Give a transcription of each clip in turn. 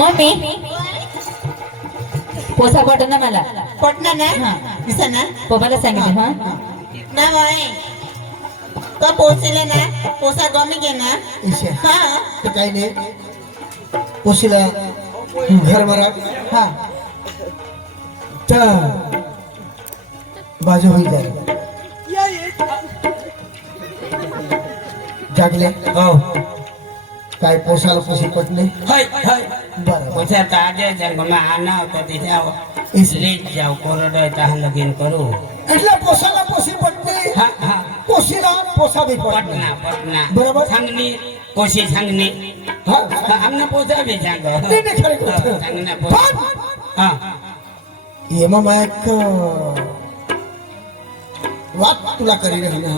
Mummy पोसा पट ना मला पटना ना हा. दिसा ना पप्पाला सांगितलं हा ना बाई तो पोहोचले ना पोसा गमी घे ना ईशा हा तर काही नाही पोशीला घर मारा हा तर बाजू होईल जाईल जागले हो काय पोसाला पोशी पटणे हाय हाय बरं पोछा ताजे जंगमा आना तो ते जाओ इसलिए जाओ कोरडो तहां लगीन करू એટલે પોસાला પોસી पटणे हा हा पोशीला पोसा बी पटणे पटना पटना बरोबर. संगनी कोशी संगनी हा हमने पोछा भी जागो नाही, नाही, खरं गोष्ट. संगना पोछा हा એમાં મેં એક વાત तुला કરી રહી ना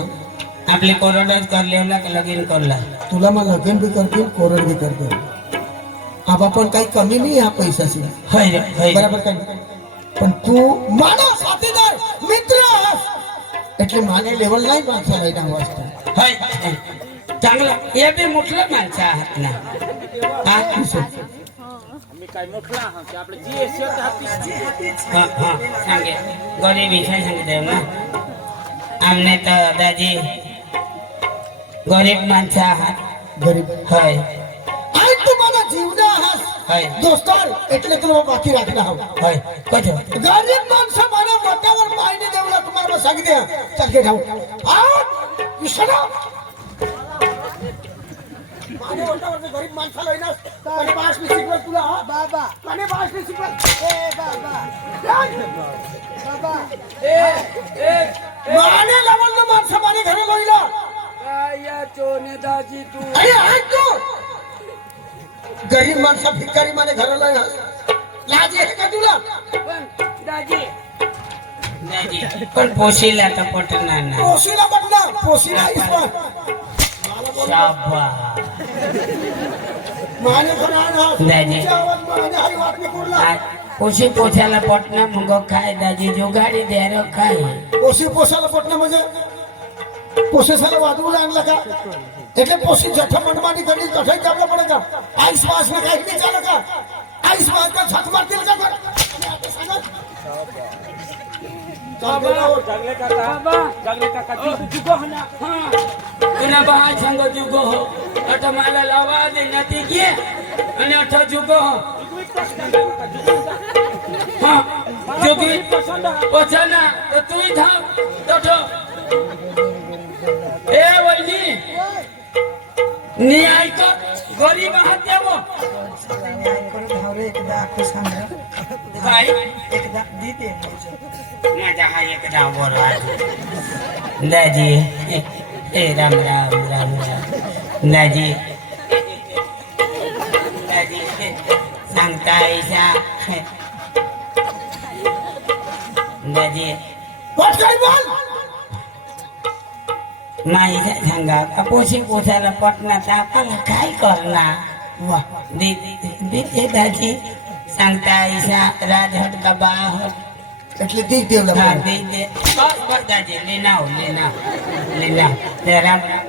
आपले कोरडो कर लेवला के लगीन करला तुला मग लगीन बी करतील कोरड बी करतील आबा पण काही कमी नाही या पैशाची हाय रे हाय बरोबर का नाही? पण तू माना साथीदार मित्र आहेस. એટલે माने लेवल नाही माणसाला इथं वाजता हाय चांगला ये बी मुठला माणसा आहात ना हा हा हा सांगे गरीबी काय सांगितलं ना आमने तर दाजी गरीब माणसं आहात गरीब होय आणि तू मला जीवना आहेस होय दोस्तार એટલે तुला बाकी राखला हवा होय कसं गरीब माणसं मला मतावर पाहिजे देवला तुम्हाला सांगितलं चल घे जाऊ आ विषणा माझ्या ओटावर गरीब माणसाला येणार आणि बास मी शिकवल तुला हा बाबा आणि बास मी शिकवल ए बाबा बाबा माने लावलं माणसं माझ्या घरी लोईला या चोने दाजी तू अरे ऐक तू गरीब माणसा भिकारी माझ्या घराला येणार लाज आहे का तुला पण दाजी दाजी पण पोशीला तर पटणार ना पोशीला पडलं पोशीला इस्मान शाबास माने घराला दाजी. माने हरी वाट में कुडला आ, पोशी पोछाला पटना मग खाय दाजी जुगाडी द्यार खाय पोशी पोसाला पटलं म्हणजे पोसेसाला वाजवून आणलं का એટલે પોસી જઠ મનમાની કરી જઠાઈ કાપલા પડે का आईस वास में काही नाही चाललं का आईस वास का छत मारतील का जगले काका तू चुको हो ना हाँ तुला बहा संग जुगो हो अट मला लावा दे नती के आणि अठ जुगो हो हा जुगी पछना तर तूही धाव तठ ए वैनी नी ऐक गरीब आहात देवो काय माझा हा एक डाव बरो आहे दाजी ए राम राम राम राम दाजी दाजी सांगता ऐसा दाजी वाट काय बोल माईचा सांगा पोशी पोसायला पटना तर आपल्याला काय करणार वा दे दाजी सांगता ऐसा राजहट का बाहट એટલે દીક દેવલા हाँ दे दे बस बस दादी लेना राम राम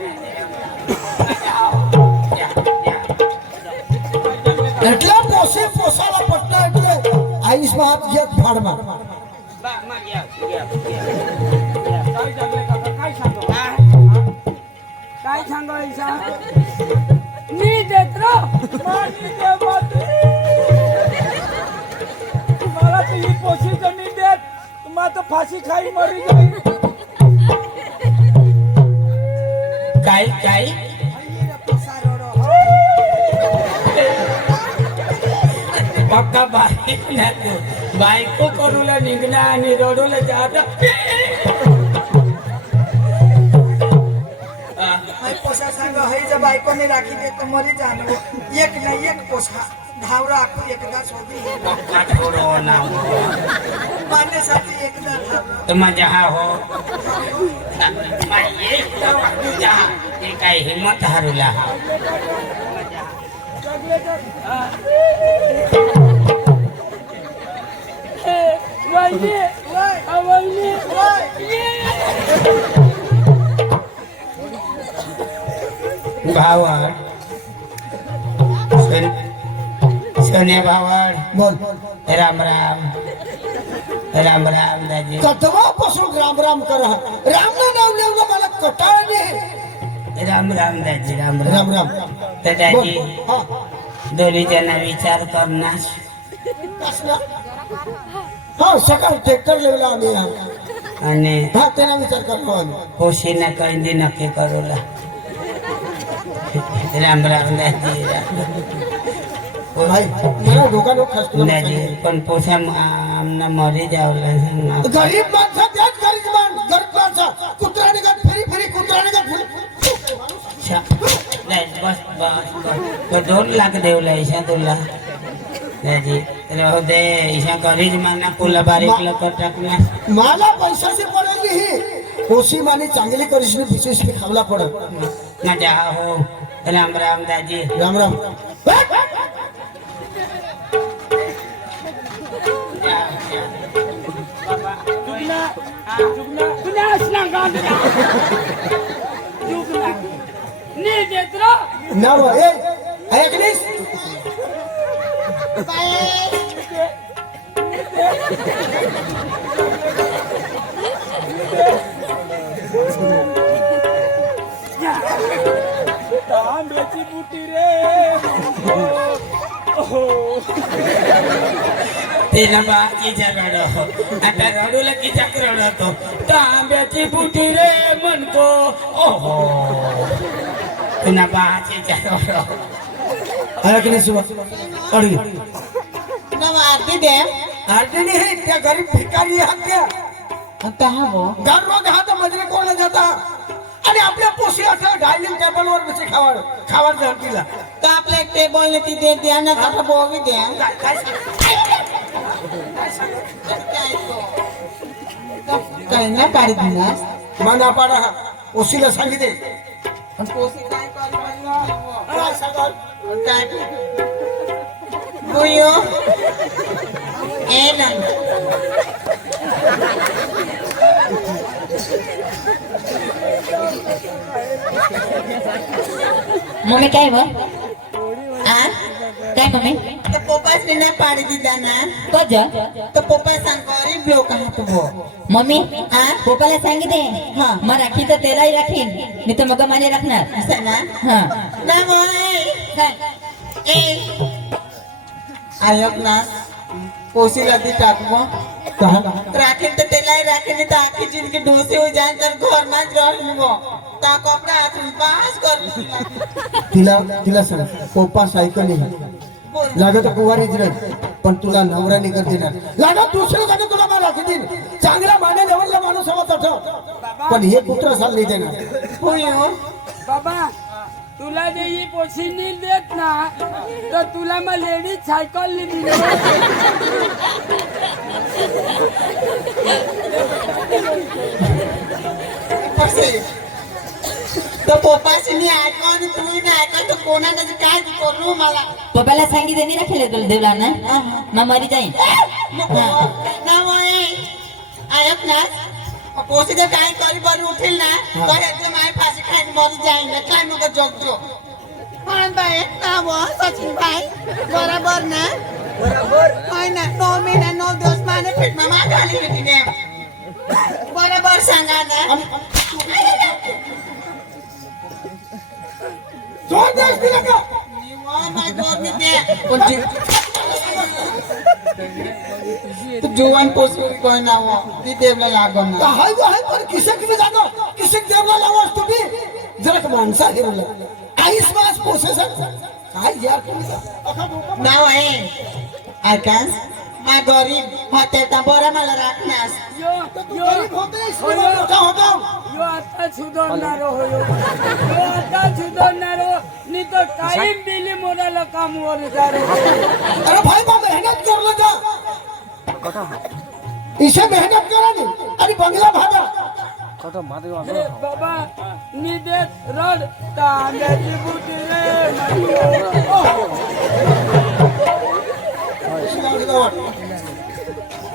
એટલા પોસે પોસાલા પટના એટલે આઈસ માં હાથ જે ફાડમાં काय जगले काका काय सांगो काय सांगो ऐसा नी देत्रो मानी दे बाती तुम्हाला तर ही पोशी जणी देत तुम्हाला तर फाशी खाई मरी जाईल काय काय पक्का बाईक ना तू बायको करूला निघला आणि रोडूला जाता पोसा सांग हई जब बायकोने राखी दे तो मरी जानो एक ना एक पोसा धावरा आखो एकदा शोधी पक्का छोडो ना मारण्यासाठी एकदा धावरा तर मजा हा हो तुझा ते काय हिंमत हारूला वहिनी वहिनी भावा सोने भावड बोल राम राम राम राम दाजी कधवापासून राम राम कर राम नाव लिवलं मला कटाळ नाही राम राम दाजी राम राम राम राम तर दाजी हा दोन्ही त्यांना विचार करणार कसला हा सकाळ ट्रॅक्टर लेवला आम्ही आणि हा त्यांना विचार करतो आम्ही पोशीना कैंदी नक्की करूला राम राम दाजी भाई मला डोका खास दाजी पण पोसा आमना मरी जावला गरीब माणसं त्याच गरीब माणसं कुत्रा निघत फेरी कुत्रा निघत बस बस बस 2 लाख देवला ईशा तुला दाजी राहू दे ईशा करीच माना पुला बारीक लकर टाकणार मला पैशाची पडेल ही कोशी माने चांगली करीश विशेष खावला पडत मजा हो राम राम दाजी राम राम नाव ऐकलीस तांब्याची बुटी रे तेला बाकीचा रडो आता रडूला किचाक रडतो तांब्याची बुटी रे म्हणतो ओहो तुला बाकीचा रडो ऐकलीस अडगी नव आरती दे आरती नाही त्या गरीब भिकारी हात त्या कहा वो दररोज हात मजरे कोण जाता आणि आपल्या पोशी असं डायनिंग टेबल वर बसी खावार जळतीला तो आपल्या एक टेबल ने ती दे दिया ना खाता बोवी द्या काय ना पाडी दिनास माना पाडा पोशीला सांगितले पण पोसी काय करी म्हणलं काय बुयो ए नंग मम्मी काय व आ काय मम्मी तो पोपास ने पाडी दिला ना कज तो पोपास सांग गरीब लोक आहात वो मम्मी हा पप्पाला सांगितले हा. मग राखी तर त्यालाही राखीन मी तर मग माने राखणार असं ना हा ना बाय काय ए आयोग ना पोसीला दी टाकबो राखेल तर त्यालाही राखेल नाही तर आखी जिंदगी ढोसे हो जाए तर घर में रहबो ता कपड़ा हाथ में पास कर तिला सांग पोपा सायकल नाही लागत कुवारीच नाही पण तुला नवऱ्याने कर देणार लागत दुसरं कधी तुला मला देईन चांगला माने लेवलला माणूस हवा तसं पण हे कुत्र साल नाही देणार होयो बाबा तुला जे ही पोशी नील देत ना तर तुला मग लेडीज सायकल नी दिली कसे तो पोपाशी नाही ऐकवा आणि तुम्ही नाही ऐका तर कोणाला काय करू मला पप्पाला सांगितले नाही राखेल तुला देवला ना मग मरी जाईन ना वय आयक ना पोसी जर काय करी बरी उठेल ना तर एकदम माय फाशी खाई मरी जाईन काय नको जगजो पण बाय ना वो सचिन भाई बराबर ना बराबर होय ना 9 महिना 9 दिवस माने पेटमा मा झाली होती ने बराबर सांगा ना जोर देश दिला का ओ माय गॉड मी ते कोणची तू जुवान पोसी कोण ना वो ती देवला लागो ना हाय पण किसे किती जागा किसे देवला लावास तुम्ही जरा का माणसा हे बोलला आईस मास पोसेसर काय यार तुम्ही नाव आहे ऐकास मा गरीब होते तर बरं मला राखण्यास यो यो होता होता यो आता सुधारणारो होयो यो आता सुधारणारो नी तो टाइम दिली मोराला काम वर जारे अरे भाई बा मेहनत कर लगा ईशा मेहनत करा नहीं अरे बंगला भागा अरे बाबा नी देत रड तांब्याची बुटी रे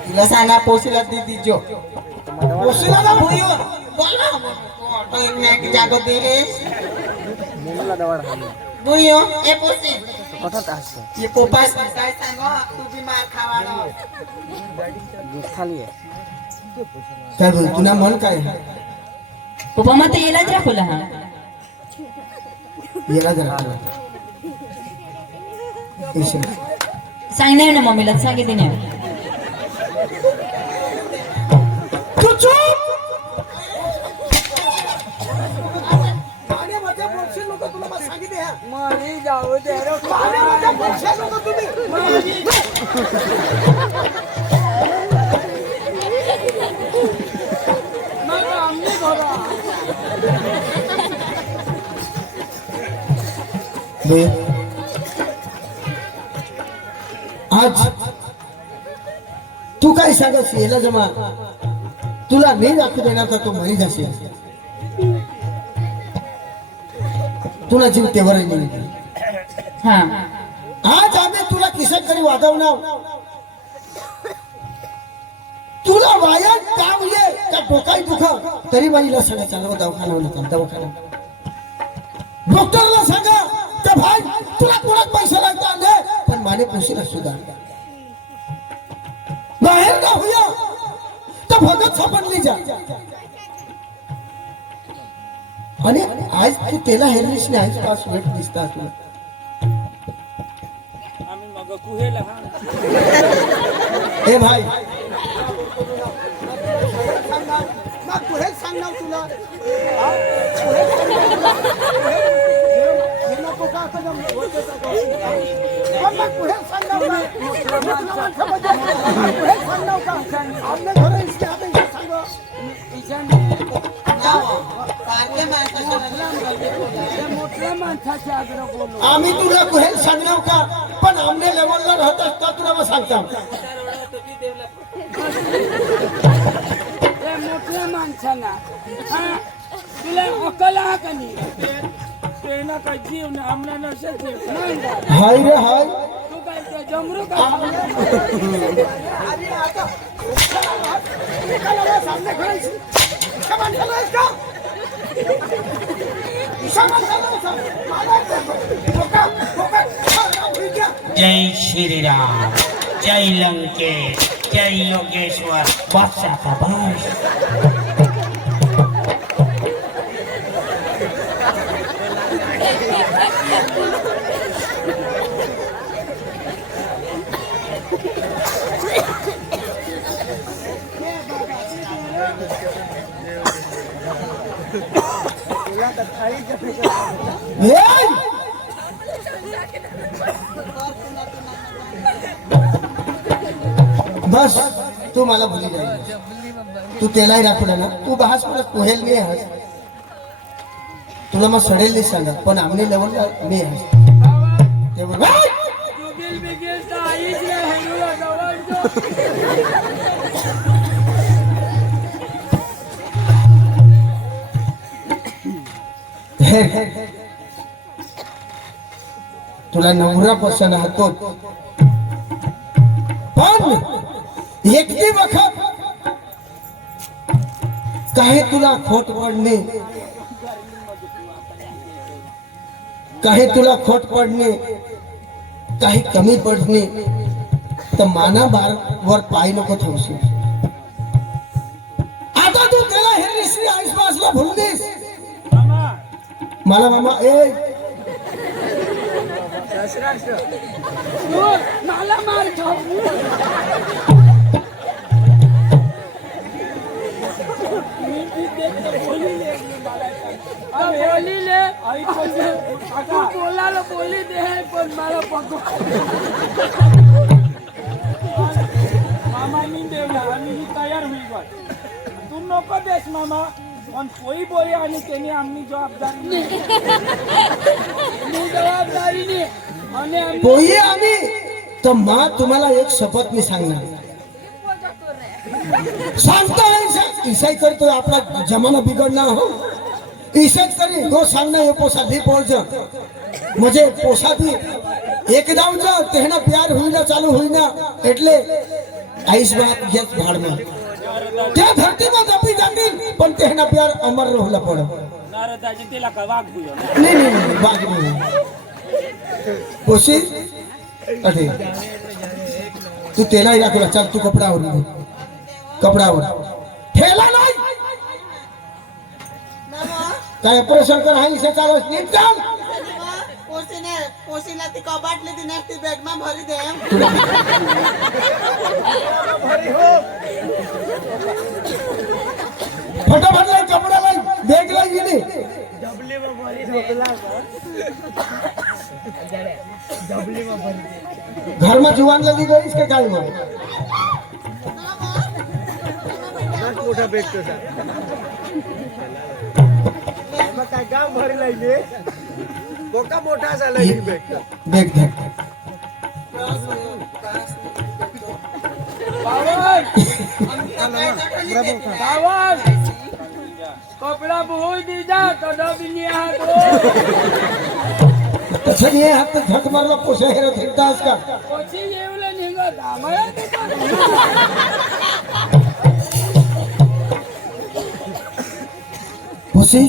तिला सांगा पोसीला दीदी जो पोशीला ना बुयो बोला तो एक नया की जागो दे बुयो ए पोसी ये पोपास काय सांगो तू बी मार खावानो काय बोल तुला मन काय पप्पा मग ते इलाज राखवला हा येला जरा ईश्वर सांगणार ना मम्मीला सांगितले नाही तू चुप पाण्यामध्ये बोलशील लोक तुला मग सांगितले हा मरी जाऊ दे रे पाण्यामध्ये बोलशील लोक तुम्ही मग आम्ही घरा बे, आज तू काय सांगस याला जमा तुला नाही दाखवू देणार तर तो मरी जाशील तुला जीव तेव्हा नाही हा आज आम्ही तुला किसन करी वाजवणार तुला वाया काम ये का डोकाई दुख तरी बाईला सांगा चालवा दवाखाना डॉक्टरला सांगा तर भाई तुला कोणाच पैसे लागतात पण माने पोशीला सुद्धा बाहेर ना होया तर भगत सापडली जा आणि आज तू त्याला हेरलीस नाही आज पास वेट दिसता तुला आम्ही मग कुहेला हा ए भाई मोठ्या माणसाचे आग्रह बोलू आम्ही तुला कुहेल सांगणार का पण आमने लेवलला राहत असता तुला मग सांगता त्या मोठ्या माणसाला हा तुला अकल हा का नाही ते ना काय जीव ना आमना नसेल जीव नाही का? हाय रे हाय तू काय ते जमरू का जय श्री राम जय लंकेश जय योगेश्वर बादशाह का बाश ए! बस तू मला भुली जाईल तू त्यालाही राखला ना तू बहास परत पोहेल नाही आहेस तुला मग सडेल नाही सांगा पण आमने लेवलला मी आहे ते बोल, "ए!" बिल बिगिल तर आईच रे हेरूला जवळ हे, हे. तुला नवरा पसंत हातो पण एकटी वखत काही तुला खोट पडणे काही तुला खोट पडणे काही कमी पडणे तर माना बार वर पाय नको ठेवशील आता तू त्याला हे रिश्री आईसपासला भुललीस मामा मला मामा ए तू मला मार खाऊ बोली ले तू बोलायला बोली दे पण मला पकव मामानी देवला आणि मी तयार होईल बघ तू नको देस मामा पण कोई बोले आणि त्यांनी आम्ही जबाबदारी नाही आणि आम्ही पोही आम्ही तर मा तुम्हाला एक शपथ मी सांगणार सांगता ईसाई करतो आपला जमाना बिघडना हो ईसाई करी हो सांगना हे पोसा भी पोच म्हणजे पोसा भी एकदावचं तेहना प्यार होईना चालू होईना એટલે आईस बात घेत भाडમાં त्या धरतीમાં દબી જાतील પણ તેના પ્યાર અમર રહેલા પડે नारदाजी तिला का वाघ बुयो नाही नाही वाघ नाही पोशी अरे तू तेलाही दाखवला चल तू कपडावर घे. कपडावर ठेला नाही काय ऑपरेशन कर हाई से चालस नीट चाल. पोसीला ती कबाटली ती नाही ती बॅगमा भरी दे. फटाफट लाई कपडा लाई बैग लाई गेली. घर में जुवान लगी गई इसके काय में मोठा भेटतो काय गाव भरी लागले बोका मोठा झाला बैग देख कपड़ा बहुत दीजा तो डबिनी हाथ तसं नाही हात तर झक मारला पोशा हेरा फिरतास का कोची येवले निघत आम्हाला पोशी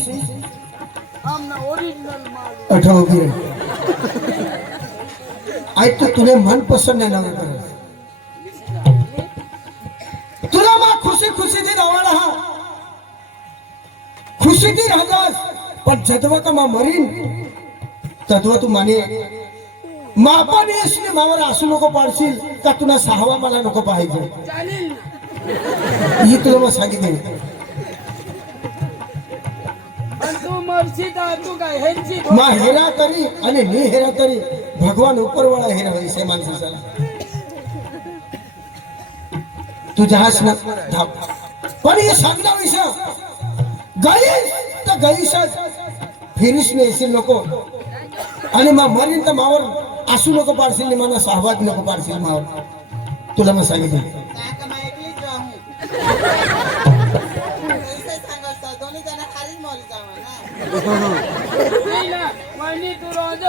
हमने ओरिजिनल माल अठा उभी रही. आज तो तुला मन पसंद नाही नव्हे करत. तुला मा खुशी खुशी दी रवाना हा खुशी दी राहतास पण जदवा का मा मरीन तद्व तू माने मापा देशने मावर असू नको पाडशील का तुला सहावा मला नको पाहायचं. चालेल ना ही तुला मग सांगितले. पण तू मरशी तर तू काय ह्यांची मा हेरा तरी आणि मी हेरा तरी भगवान उपरवाळा हेरा वैसे माणसाचा तू जहाज न धाप पण हे सांगला विषय गईस तर गईसच फिरिश ने येशील नको आणि मग मरीन तर मावर असू नको पाडशील मला सहवाद नको पाडशील मावर. तुला मग सांगितलं दोन्ही जण खालीच मरी जावं ना. नाही ना वहिनी तू रोज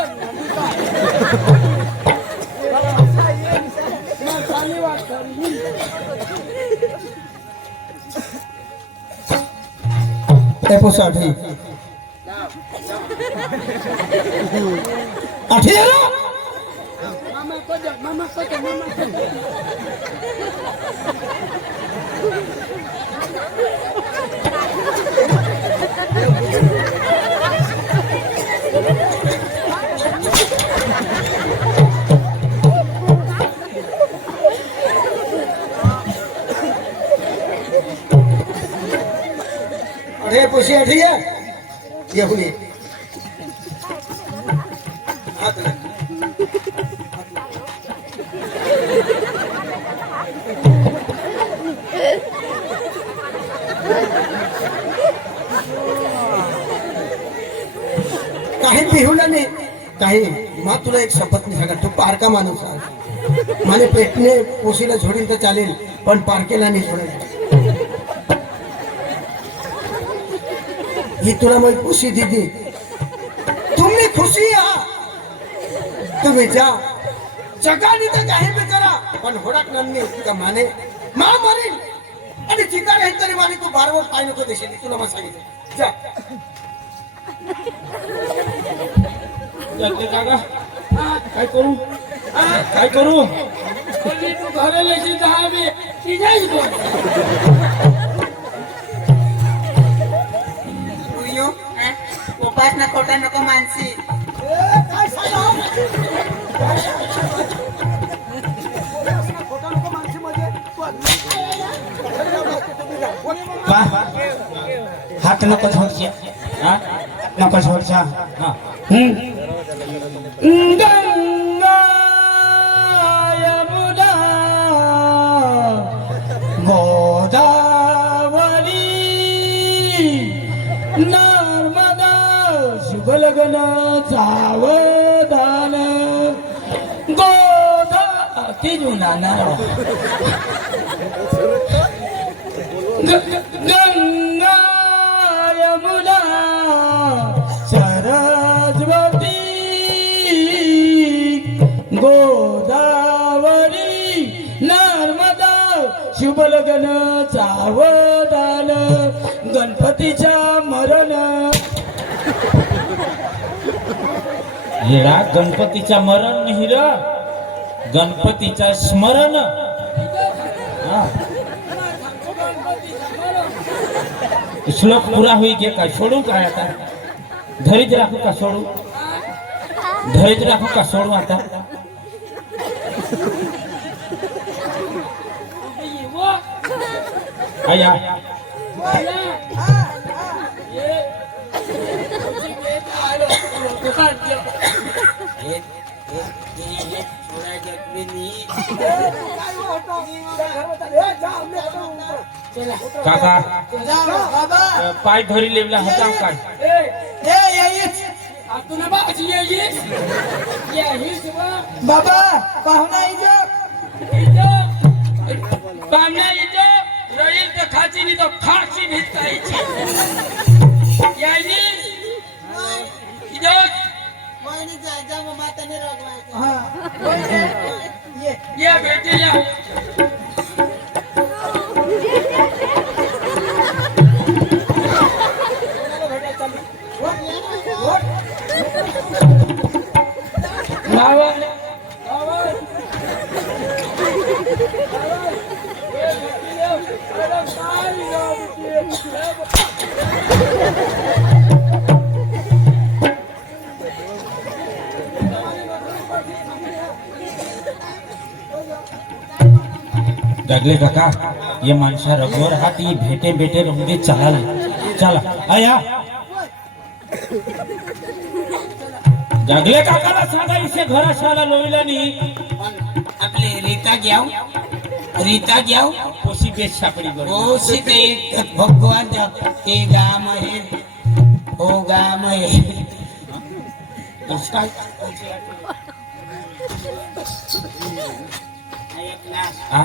खाली वाटत एपोसा आठी आठी मामा को दे मामा को दे मामा को दे अरे पोशी आठी है ये हुई हाथ लग. काही बिहुला नाही काही मा तुला एक शपथ नाही सांगा तू पारका माणूस आहे. माने पेटने पोशीला झोडील तर चालेल पण पारकेला नाही झोडेल. ही तुला मग खुशी दीदी तुम्ही खुशी आहात तुम्ही जा जगाने तर काही बी करा पण होडाक नंदी का माने मा मरीन आणि चिकार आहे तरी माने तू बारवर पाय नको देशील. तुला मग सांगितलं जा काय करू काय करू तू घरे लेची दहावी तिच्याच बोल उपास ना खोटा नको मानसी. हात नको छोडच्या नको छोडच्या गंगा यमुना गोदावरी नर्मदा शुभलग्न सावधान गोदा ती जुना नारळ गंगा यमुना सरस्वती गोदावरी नर्मदा शुभलग्न सावधान गणपतीच्या मरण येडा गणपतीचा मरण नाही र, गणपतीचा स्मरण. हा. श्लोक पुरा होई गे काय सोडू काय आता? धरीच राखू का सोडू? धरीच राखू का सोडू आता? आया काका बाबा पाय धरी लेवला होता काय? बाबा पाहुणा इथं पाहुण्या इथं राहील तर खाची नाही तर फारशी भेटायची. यायली इथं वहिनी जा मग माताने रगवायचं. हा ये या भेटे या. जगले काका ये माणसा रगवर हात ही भेटे भेटे रंगे चला चला आया जगले काकाला सांगा इसे घरा शाला लोईला नाही आपले रीता घ्याव, रीता घ्याव. पोशी बेस सापडी हो सीते भगवान ते गाम आहे, हो गाम आहे. हा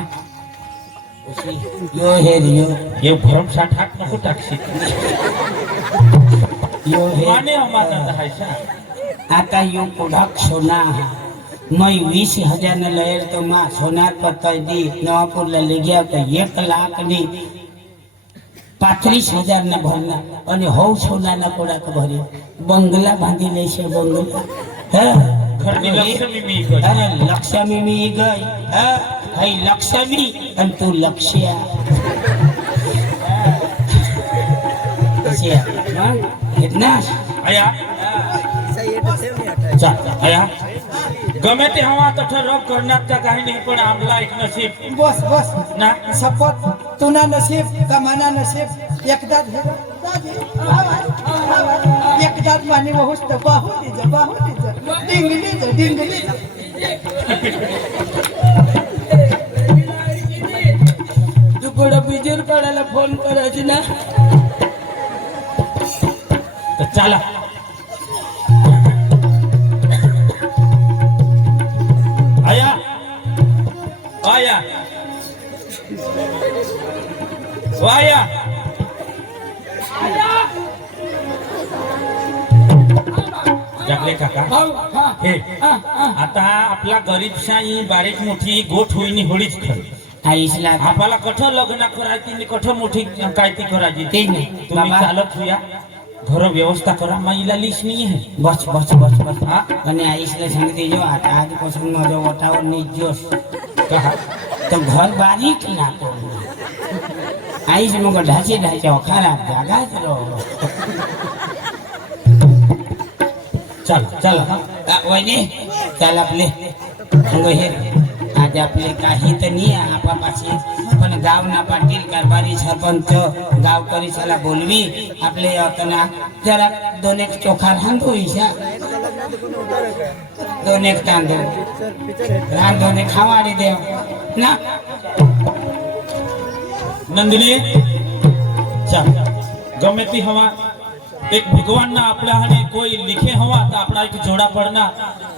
यो हे रियो ये भरमसाठ हात नको टाकशी यो हे माने अमाना हायसा आता यो पुढाक सोना मैं 20,000 ने लयर तो माँ सोनार पत्ता दी नवापुर ले गया तो 1,00,000 ने 35,000 ने भरना और हो सोना ना पड़ा तो भरी बंगला बांधी ले से बंगला घरनी लक्ष्मी मी गई. अरे लक्ष्मी मी गई है लक्ष्मी आणि तू लक्ष्या इतना आया चा आया गमे ते हवा तठं रब करण्यात का काही नाही पण आमला एक नशीब बस बस ना सपोर्ट तुना नसीब कमाना नसीब एकदाच एकदाच मानी बहुस तर बाहू डिंगली डिंगली तू कुठं बिजूर पडायला फोन करायची ना. तर चला आया आया वाया जगले काका हे आता आपला गरीबशाही बारीक मोठी गोठ होईनी होळीच खरी आईसला आपल्याला कठ लग्न करायची आणि कठ मोठी काय ती करायची ते नाही तुम्ही बाबा चालत होया घर व्यवस्था करा माईला लिस्ट नाही आहे बस बस बस बस हा आणि आईसला सांगते जो आता आजपासून माझ्या ओठावर नाही जोश कहा तो घर बारीक ना आईस मग ढाचे खराब जागाच रो चल चल वहिनी चाल आपले हे आज आपले काही तर नाही आपापाशी पण गाव ना पाटील कारभारी सरपंच गावकरी साला बोलवी आपले आता जरा 2 एक चोखा रांधू इशा 2 एक तांदूळ रांधूने खावाडी देव ना नंदिनी चल गमे ती हवा एक भगवान ना आपल्या हाने कोई लिखे हवा तो अपना एक जोड़ा पड़ना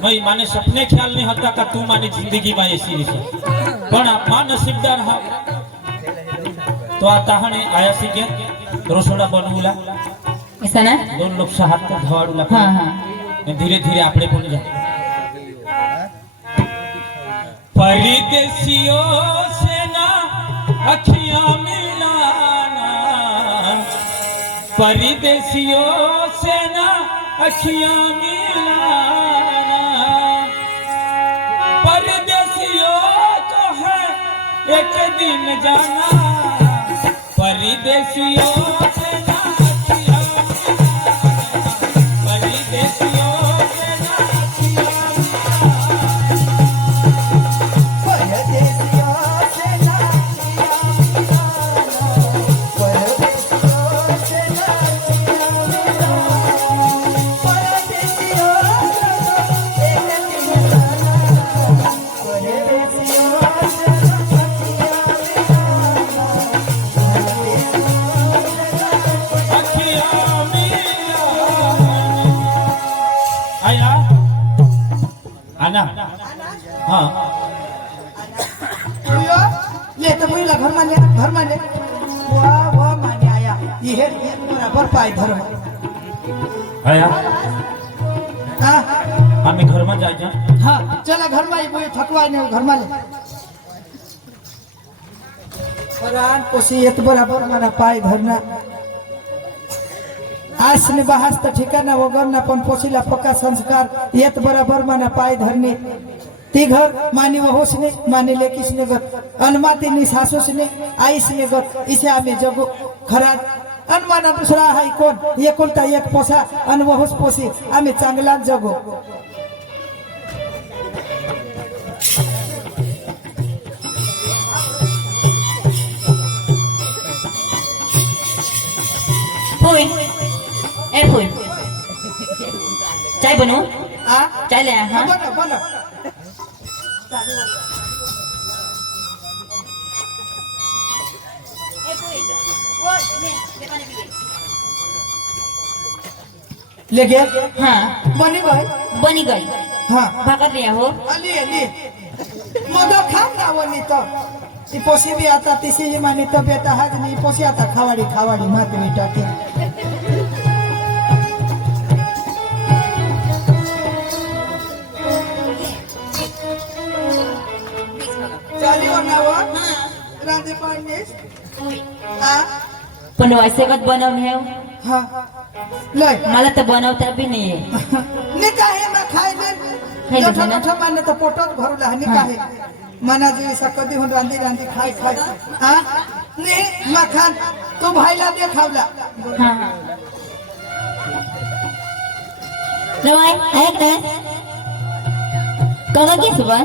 मैं माने सपने ख्याल नहीं होता का तू माने जिंदगी में ऐसी लिखे पण मां नसीबदार हा तो आता हाने आया सी के रसोडा बनवला असं ना. 2 लोक हात धवाडूला हा हा धीरे धीरे आपले पण जा परदेसियों से ना अखियां मिलाना परदेसियों से ना अखियां मिलाना एक दिन जाना परदेसियों से नाचिया परदेसियों से नाचिया परदेसियों से नाचिया परदेसियों से नाचिया परदेसियों एक दिन जाना परदेसियों से अखियां मिला आया आना हाँ ले तो पहिला घर माने वाह माने आया ये बराबर पाय धरो आया हाँ आम्ही घर में जायचं हाँ चला घर में ये थकवा नहीं घर में फरान कोशी एक बराबर माना पाय धरना आस ने बहास तो ठिकाना वगर ना पण पोशीला पक्का संस्कार येत बराबर माना पाय धरणे ती घर मानी वहोसने मानी लेकीसने गत अनमातीनी सासूसने आईसने गत इसे आम्ही जगू खरात अनमाना दुसरा हाय कोण एकुलता एक पोसा अनवहोस पोसी आम्ही चांगलाच जगू फुई ए फुई चाय बनवू आ चाय ले आ, हाँ बोलो बोलो ले गया हाँ बनी भाई बनी गई हाँ भाकर लिया हो अली अली मदो खाम ना वनी तो ती पोसी भी आता तिसी ही मानी तो बेटा हाज नहीं पोसी आता खावाड़ी खावाड़ी मात बेटा के चाली वनावा रांधे पाणी हाँ पण वैसेगत बनवणे हाँ लय मला तर बनवता बी नाहीये निकाहे ना खायले खायले जठा ना? जठा माने तो पोटत भरला निकाहे मना जी सकदी हुन रांधी रांधी खाय खाय हा ने मखान तू भाईला दे खावला हाँ नवाई ऐक ना कगा की सुबह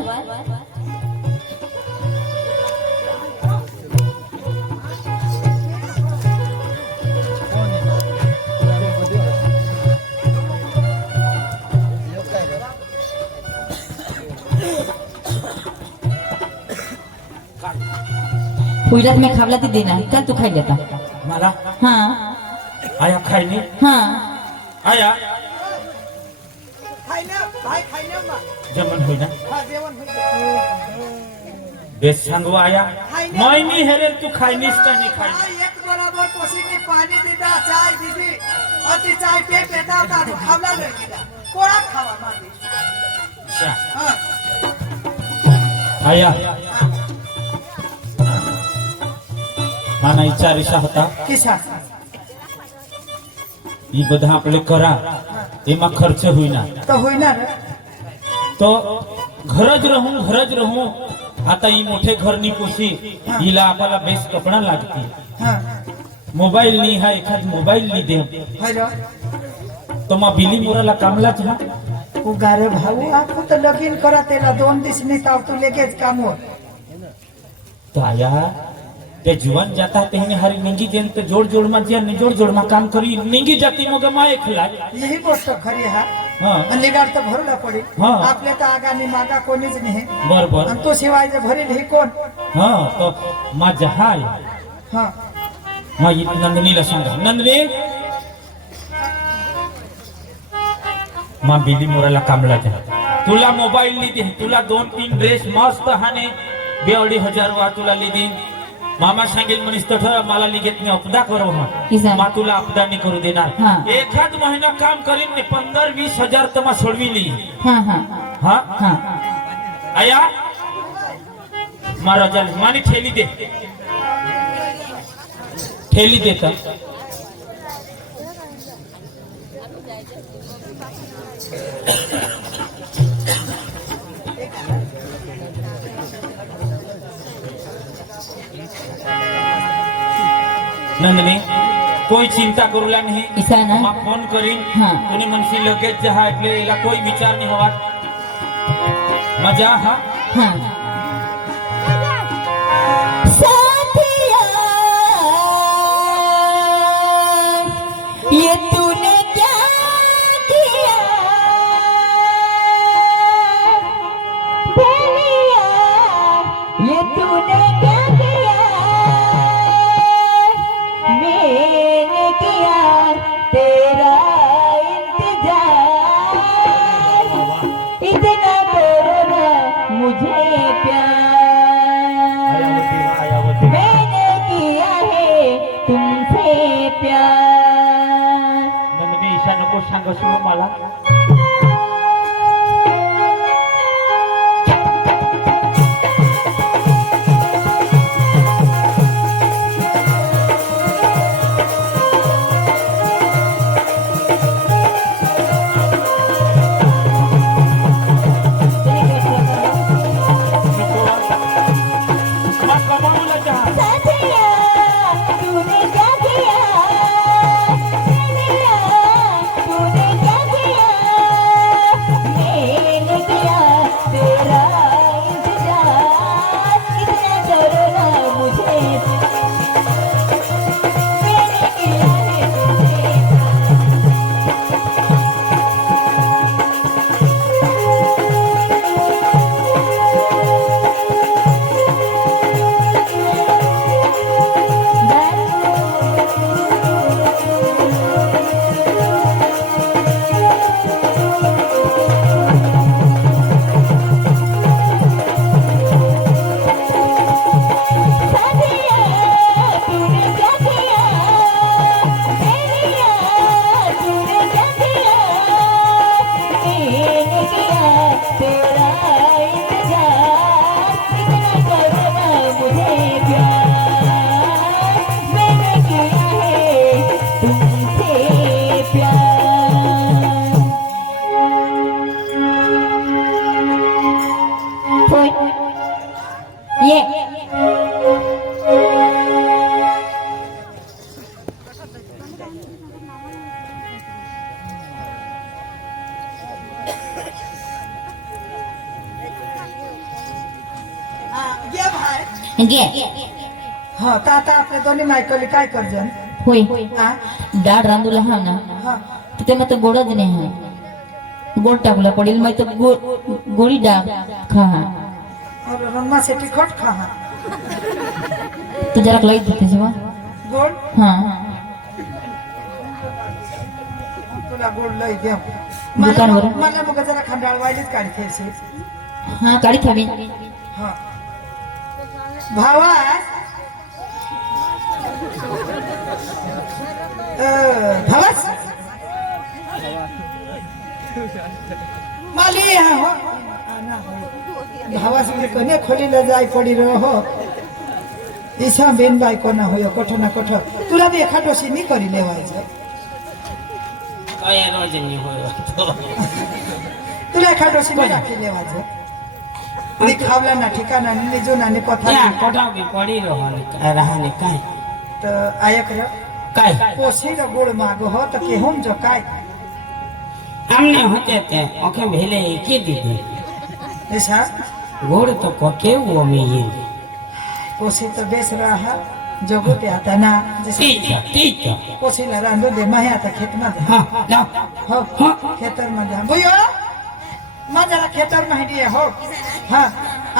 पुईलात मी खावला ती देना चल तू खाई लेता मला हाँ आया खायनी हाँ आया खायना भाई खायना मा जमन होईना हा जेवण होईल बेस सांगू आया मैनी हेरे तू खायनीस का नाही खायनी हा, एक बराबर पोसीने पाणी दिला चाय दिली अति चाय पे पेटा का खावला लय गेला कोळा खावा मागे अच्छा हा आया માના ઈચ્છા રીસા હતા किसा ઈ બધા આપણે કરા એમાં ખર્ચ હોઈના तो होईना रे તો ઘર જ રહું आता ई मोठे घर नी पोशी ईला आपल्याला बेस कपडा लागते हाँ मोबाईल नी हा एखाद मोबाईल नी दे हेलो तो मा बिली मोराला कामलाच हा उगारे भाऊ आपको तो लगीन करा तेरा 2 दिवस नहीं ताव तू लेके काम हो तो आया ते जीवन जाता तेने हरी निंगी जेन ते जोड़ मा जे जोड़ मा काम करी निंगी जाती मग मा एकला यही गोष्ट खरी है हां अलीगड तो भरला पडी हाँ। आपले तर आगा नि मागा कोणीच नाही बरोबर आणि तो शिवाय जे भरेल हे कोण हां तो मा जहाल हा मा नंदनीला सांगा नंदनी मा बिली मोराला कामला जा तुला मोबाईल ली दे तुला 2-3 ड्रेस मस्त हाने 2-2,500 वा तुला ली दे मामा सांगेल म्हणीस तर मला लिगेत मी अपदा करू किसा? मा तुला अपदा नाही करू देणार हां. एखाद महिना काम करीन ने 15-20 हजार तर मा सोडविली हाँ हाँ हा हाँ आया मारा जल मानी ठेली देता नंदनी कोई चिंता करूला नहीं ईसा ना मैं फोन करी हाँ। कोणी मनसी लगेच जहा એટલે એલા કોઈ વિચાર નહીં હોવા મજા હા हाँ साथिया ये तूने क्या किया बेलिया ये तूने क्या किया मैंने किया तेरा इंतजार इतना करो ना मुझे प्यार मैंने किया है तुमसे प्यार नंदनी ईशा नको सांगसू मला मैं कमाऊला जहा साथिया तूने क्या किया बेलिया तूने क्या किया मैंने किया तेरा इंतजार इतना करो ना मुझे मैंने किया है तुमसे साथिया तूने क्या किया बेलिया तूने क्या किया मैंने किया तेरा इंतजार इतना करो ना मुझे प्यार मैंने किया है तुमसे प्यार ये ये भाई घे हा तर आता आपल्या दोन्ही मायकोली काय करजन होय हा डाळ रांधूला हा ना हा तिथे मग गोडच नाही आहे गोड टाकला पडेल मग तर गोळी डाळ खा और रन्मासे तिखट खा हा तू जरा लई देते जेव्हा गोड हा तुला गोड लई देव दुकानवर? मला मग जरा खंडाळ वाईलीच काढते असे हा काढी खावी हा भावा भावाच माली हा हो भावास कोने खोलीला जाय पडी रहो ईशा बेन बाई कोना होयो कठो ना कठो तुला बी एखादोशी नाही करी लेवायचं काय रोज नाही होय तुला एखादोशी नाही राखी लेवायचं नी खावला ना ठिकाणा नी जुनाने ત્યાં कोठा કોઠા બી પડી રહે કાંઈ तर आयक र કાંઈ पोसी र गोड मागो हो तर के हम जो काय અમને હોતે તે ઓકે ભેલે કે દીધી ऐसा ગોળ તો કેવું અમે એ पोसी तो बेच रहा है जोगो पे आता ना जैसे ઠીક पोसी ला रांधो दे माहे आता खेत में जा હા જાઓ हो खेतर में जा बुयो मां जरा खेतर में हिडिए हो हाँ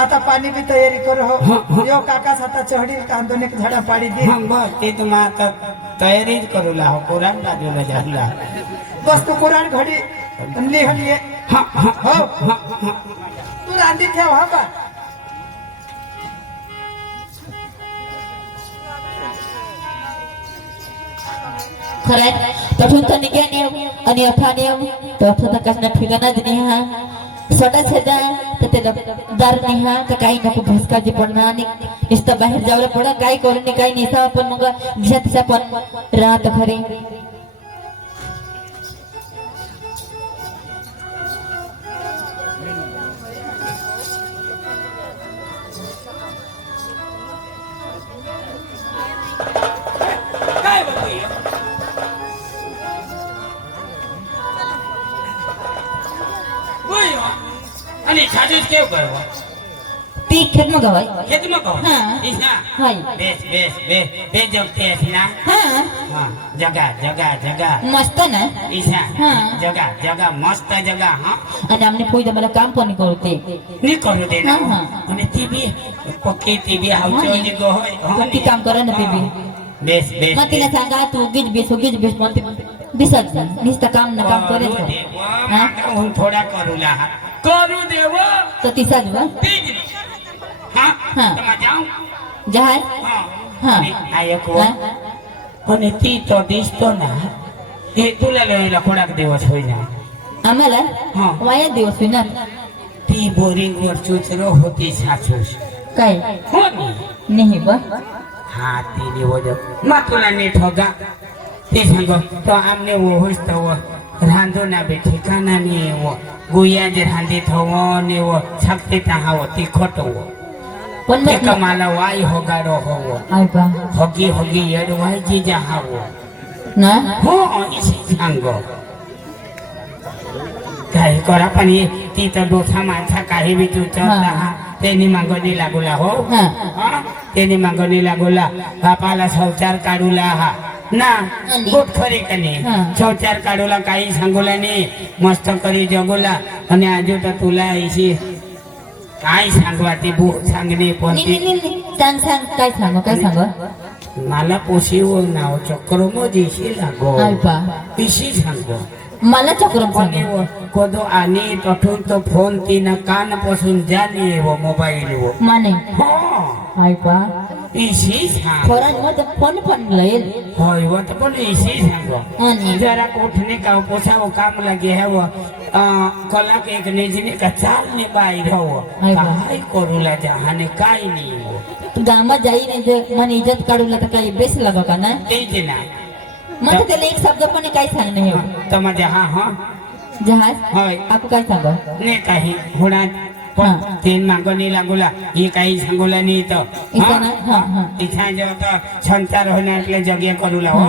आता पानी भी तैयारी करो हो यो काका साता चढ़ी कांदोने के झाड़ा पाड़ी दी હા બસ તે તો માં તો તૈયારી જ કરું લા કોરામ બાજુ ન જાલા बस तो कुरान घड़ी ली हलिए હા હા हो હા હા तू रांधी थे वहां पर खरंय तठून तर निघ्याने आणि अफाने तठून तर कसं ठिकाणाच नाही हा स्वतःच हेजा तर ते दार नाही हा तर काही नको भुसकाची पडणार आणि नुसतं बाहेर जावलं पडा काय करून काही नाही आपण मग दिशा पण राहत खरे સાજુ કેવું કરવો તી ખેતમાં ગવાય ખેતમાં કહો હા. ઈશા હાય. બેસ બેસ બેસ બે જગતે ના હા હા જગા જગા જગા મસ્ત ને ઈશા હા. જગા જગા મસ્ત જગા હા અને અમને કોઈ મને કામ પણ કરું તે ની કરું દે હા, હા. અને ટીવી પક્કી ટીવી આવજો હા, જે ગો હોય હા પક્કી કામ કરે ને બેબી બેસ બેસ મતીને सांगा तू गीज बेस म्हणते दिसत नाही नुसतं काम ना काम करे કરું દેવો, માટે હું થોડા કરું લા કરું દેવો તો તીसा જ તેજ ને. હા હા. તમે જાઓ જહાજ હા હા. અને આ એક વો. અને તી તો દિસતો ના એ તુલા લઈ થોડાક દિવસ હોય જાય आम्हाला हा. वाया दिवस विना ती बोरिंग वर चुचरो होती सासूस काय हो नी नाही बा हा ती निवड मा तुला नीट होगा ते सांगो तो आमने वो होस तो वो रांधो ना बे ठिकाना नहीं वो गुया जे रांधी थवो ने वो छकते तहा वो ती खोटो वो पण ते मग कमाला वाई होगा रो हो वो आय बा होगी होगी येड वाई जी जहा वो ना हो इसी सांगो काही करा पण हे ती तर डोसा माणसा काही बी तू चढला हा. हा तेनी मागणी लागूला हो हा. हा? तेनी मागणी लागूला बापाला शौचार काढूला हा ना आणि? गोट खरी कने हा. शौचार काढूला काही सांगूला नाही मस्त करी जगूला आणि आजू तर तुला इशी काय सांगवा ती बू सांगणे पण नी नी ती नी सांग सांग काय सांग मला पोशीव नाव चक्र मोदीशी लागो आय बा इशी सांगो मला चक्रम आणि सांग वो कोदो आणि तठून तो फोन तीन कान पासून जाने वो मोबाईल वो माने हो आय बा इशी सांग फरान मत फोन पण लईल होय वो तो पण इशी सांगो आणि जरा उठने का पोछाओ काम लगे है वो कला के एक निजने का चाल ने बाहर हो हाय बा. काय करूला जहाने काय नाही वो गावात जाई नाही जे मन इज्जत काढूला तर काही बेस लागा का ना तेज ना मग त्याला एक शब्द पण काय सांग नाही तमा जहा हा जहाज होय आपण काय सांग ने काही होणार पण हा. तीन मागणी लागूला ही काही सांगूला नाही तर इथं ना? हा, हा. इथं जेव्हा तर संसार होणार એટલે જગ્યા કरूला हो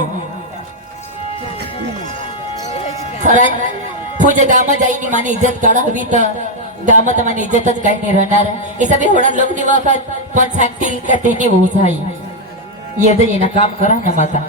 खरंच पूजा गावात जाईनी माने इज्जत काढा हवी तर गावात माने इज्जतच काही नाही राहणार हे सगळे होणार लोक नाही वागत पण सांगतील का ते नाही भाऊच आहे येणं काम करा ना माता